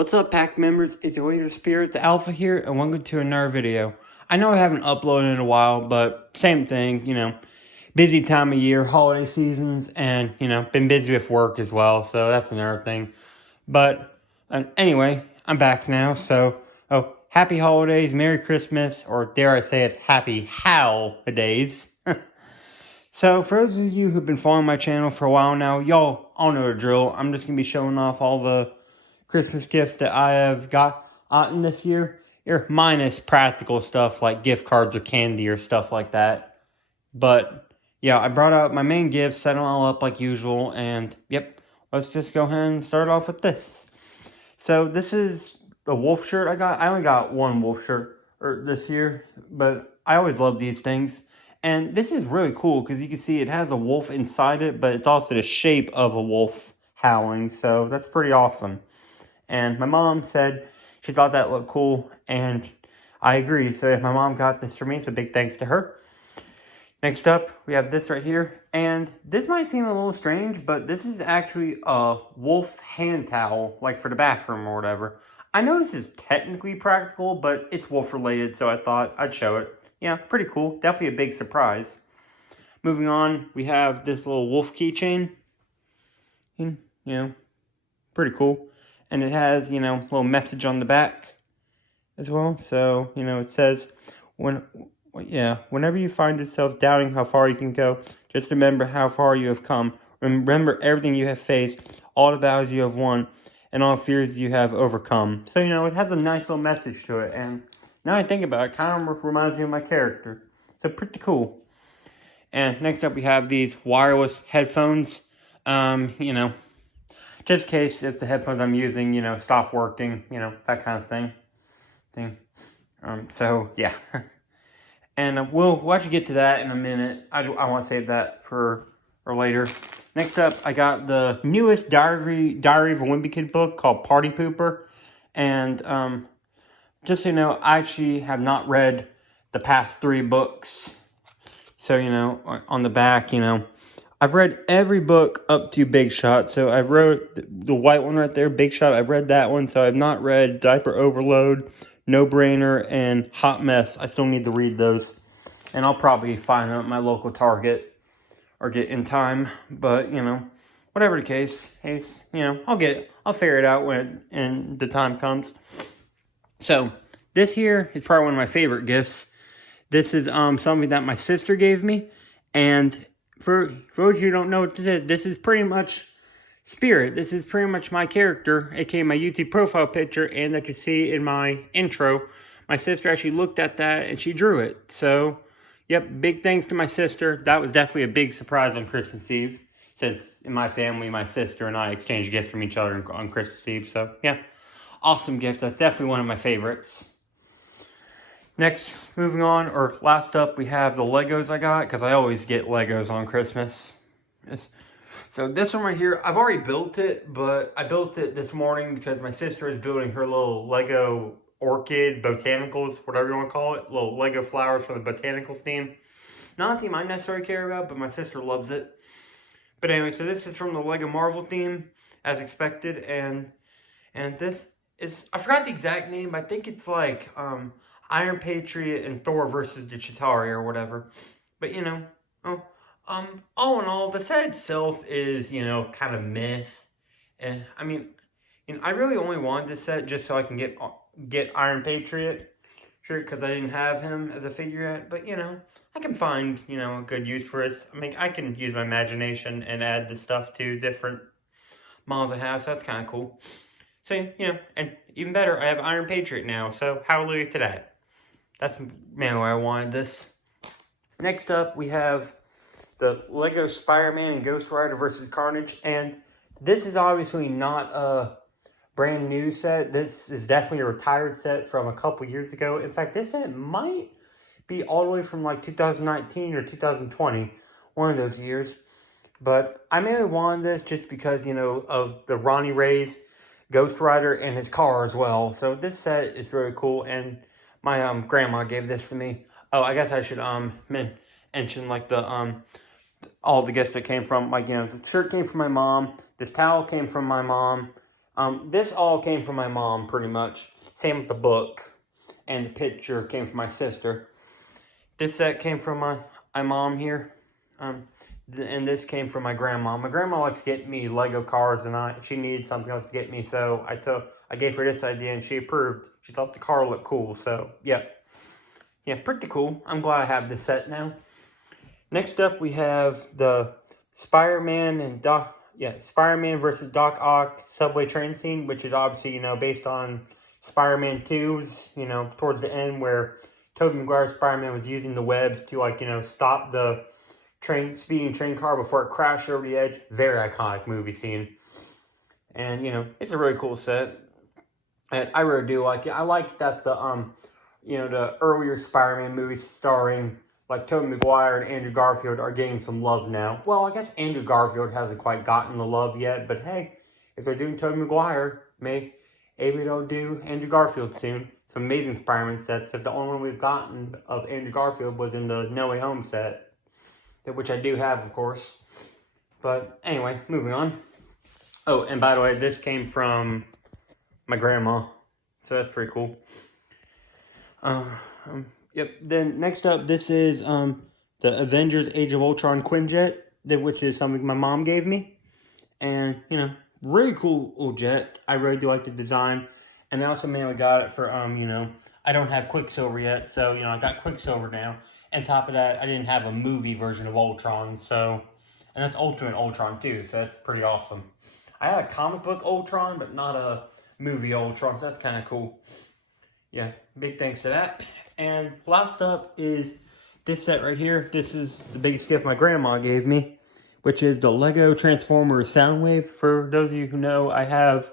What's up, pack members? It's your leader Spirit, the Alpha here, and welcome to another video. I know I haven't uploaded in a while, but same thing, busy time of year, holiday seasons, and, been busy with work as well, so that's another thing. But anyway, I'm back now, so, happy holidays, Merry Christmas, or dare I say it, happy HOWLidays. So, for those of you who've been following my channel for a while now, y'all all know the drill. I'm just going to be showing off all the Christmas gifts that I have gotten this year, minus practical stuff like gift cards or candy or stuff like that. But, yeah, I brought out my main gifts, set them all up like usual, and, yep, let's just go ahead and start off with this. So, this is the wolf shirt I got. I only got one wolf shirt this year, but I always love these things. And this is really cool because you can see it has a wolf inside it, but it's also the shape of a wolf howling. So that's pretty awesome. And my mom said she thought that looked cool, and I agree. So if my mom got this for me, so big thanks to her. Next up, we have this right here. And this might seem a little strange, but this is actually a wolf hand towel, like for the bathroom or whatever. I know this is technically practical, but it's wolf related, so I thought I'd show it. Yeah, pretty cool. Definitely a big surprise. Moving on, we have this little wolf keychain. Pretty cool. And it has, a little message on the back as well. So, it says, whenever you find yourself doubting how far you can go, just remember how far you have come. Remember everything you have faced, all the battles you have won, and all fears you have overcome. So, it has a nice little message to it. And now I think about it, kind of reminds me of my character. So pretty cool. And next up we have these wireless headphones. Just in case if the headphones I'm using, stop working, that kind of thing. So yeah. And we'll actually get to that in a minute. I want to save that for later. Next up, I got the newest Diary of a Wimpy Kid book called Party Pooper. And just so you know, I actually have not read the past 3 books. So, on the back, I've read every book up to Big Shot. So I wrote the white one right there, Big Shot. I've read that one. So I've not read Diaper Overload, No Brainer, and Hot Mess. I still need to read those. And I'll probably find them at my local Target or get in time. But, whatever the case, I'll figure it out when the time comes. So, this here is probably one of my favorite gifts. This is something that my sister gave me. And for those of you who don't know what this is pretty much Spirit. This is pretty much my character, aka my YouTube profile picture, and that you see in my intro. My sister actually looked at that and she drew it. So, yep, big thanks to my sister. That was definitely a big surprise on Christmas Eve. Since in my family, my sister and I exchange gifts from each other on Christmas Eve. So, yeah. Awesome gift. That's definitely one of my favorites. Next, moving on, or last up, we have the Legos I got, because I always get Legos on Christmas. So this one right here, I've already built it, but I built it this morning because my sister is building her little Lego orchid botanicals, whatever you want to call it, little Lego flowers for the botanicals theme. Not a theme I necessarily care about, but my sister loves it. But anyway, so this is from the Lego Marvel theme, as expected, and this is, I forgot the exact name, but I think it's like Iron Patriot and Thor versus the Chitauri or whatever. But all in all, the set itself is, kind of meh. And I mean, I really only wanted this set just so I can get Iron Patriot, sure, because I didn't have him as a figure yet. But I can find a good use for this. I mean, I can use my imagination and add the stuff to different models I have, so that's kind of cool. So and even better, I have Iron Patriot now. So hallelujah to that. That's mainly why I wanted this. Next up, we have the Lego Spider-Man and Ghost Rider versus Carnage. And this is obviously not a brand new set. This is definitely a retired set from a couple years ago. In fact, this set might be all the way from like 2019 or 2020. One of those years. But I mainly wanted this just because, of the Ronnie Ray's Ghost Rider and his car as well. So this set is very cool. And my grandma gave this to me. Oh, I guess I should mention like the all the gifts that came from, like, the shirt came from my mom, this towel came from my mom, This all came from my mom, pretty much. Same with the book. And the picture came from my sister. This set came from my mom here. And this came from my grandma. My grandma likes to get me Lego cars, and she needed something else to get me, so I gave her this idea, and she approved. She thought the car looked cool, so yeah, pretty cool. I'm glad I have this set now. Next up, we have the Spider-Man versus Doc Ock subway train scene, which is obviously based on Spider-Man 2's towards the end where Tobey Maguire's Spider-Man was using the webs to stop the speeding train car before it crashed over the edge. Very iconic movie scene. And, it's a really cool set. And I really do like it. I like that the earlier Spider-Man movies starring, like, Tobey Maguire and Andrew Garfield are getting some love now. Well, I guess Andrew Garfield hasn't quite gotten the love yet, but hey, if they're doing Tobey Maguire, maybe they'll do Andrew Garfield soon. Some amazing Spider-Man sets, because the only one we've gotten of Andrew Garfield was in the No Way Home set. Which I do have, of course. But anyway, moving on. Oh, and by the way, this came from my grandma. So that's pretty cool. Yep. Then next up, this is the Avengers Age of Ultron Quinjet, which is something my mom gave me. And, really cool little jet. I really do like the design. And I also mainly got it for, I don't have Quicksilver yet. So, I got Quicksilver now. And top of that, I didn't have a movie version of Ultron, and that's Ultimate Ultron too, so that's pretty awesome. I had a comic book Ultron, but not a movie Ultron, so that's kind of cool. Yeah, big thanks to that. And last up is this set right here. This is the biggest gift my grandma gave me, which is the Lego Transformers Soundwave. For those of you who know, I have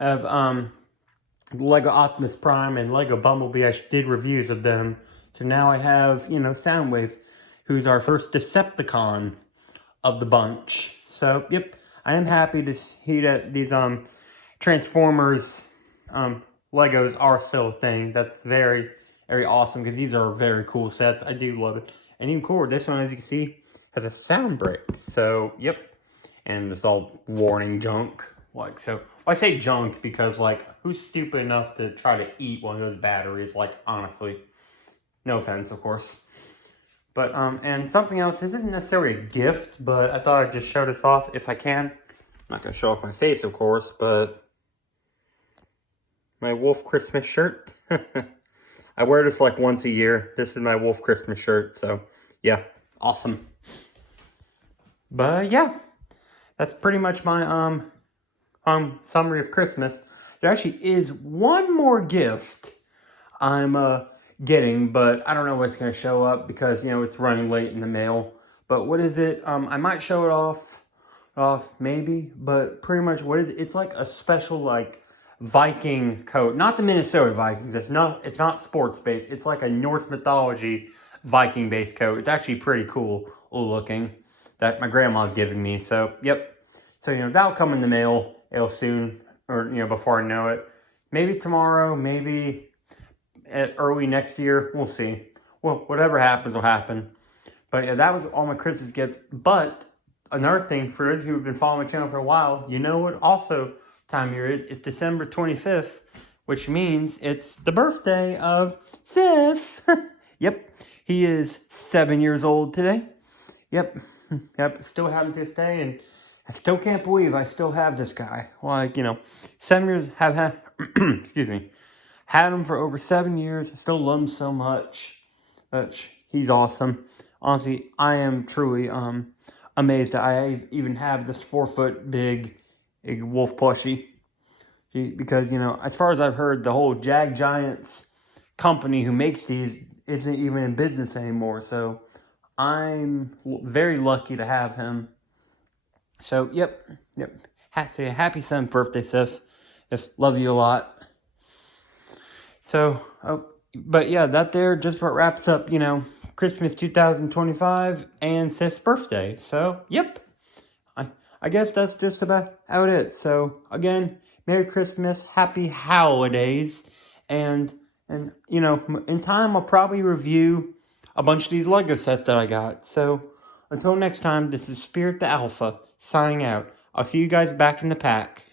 Lego Optimus Prime and Lego Bumblebee. I did reviews of them. So now I have, Soundwave, who's our first Decepticon of the bunch. So, yep, I am happy to see that these Transformers Legos are still a thing. That's very, very awesome, because these are very cool sets. I do love it. And even cooler, this one, as you can see, has a sound break. So, yep. And it's all warning junk. I say junk because, who's stupid enough to try to eat one of those batteries? Honestly. No offense, of course. But, and something else, this isn't necessarily a gift, but I thought I'd just show this off if I can. I'm not going to show off my face, of course, but my Wolf Christmas shirt. I wear this once a year. This is my Wolf Christmas shirt, so yeah, awesome. But yeah, that's pretty much my summary of Christmas. There actually is one more gift I'm getting, but I don't know what's going to show up because, it's running late in the mail. But what is it? I might show it off maybe, but pretty much what is it? It's like a special, Viking coat. Not the Minnesota Vikings. It's not sports-based. It's like a Norse mythology Viking-based coat. It's actually pretty cool looking that my grandma's giving me. So, yep. So, that'll come in the mail soon, or, before I know it. Maybe tomorrow, maybe at early next year. We'll see. Well, whatever happens will happen. But yeah, that was all my Christmas gifts. But another thing, for those who have been following my channel for a while, you know what also time here is? It's December 25th, which means it's the birthday of Sif. Yep, he is 7 years old today. Yep, still having this day, and I still can't believe I still have this guy. 7 years have had, excuse me, had him for over 7 years. I still love him so much. But he's awesome. Honestly, I am truly amazed that I even have this 4-foot big wolf plushie. Because, as far as I've heard, the whole Jag Giants company who makes these isn't even in business anymore. So I'm very lucky to have him. So, yep. So happy 7th birthday, Sif. Love you a lot. So, but yeah, that there just what wraps up, Christmas 2025 and Sif's birthday. So, yep. I guess that's just about how it is. So, again, Merry Christmas, Happy HOWLidays, and in time I'll probably review a bunch of these Lego sets that I got. So, until next time, this is Spirit the Alpha signing out. I'll see you guys back in the pack.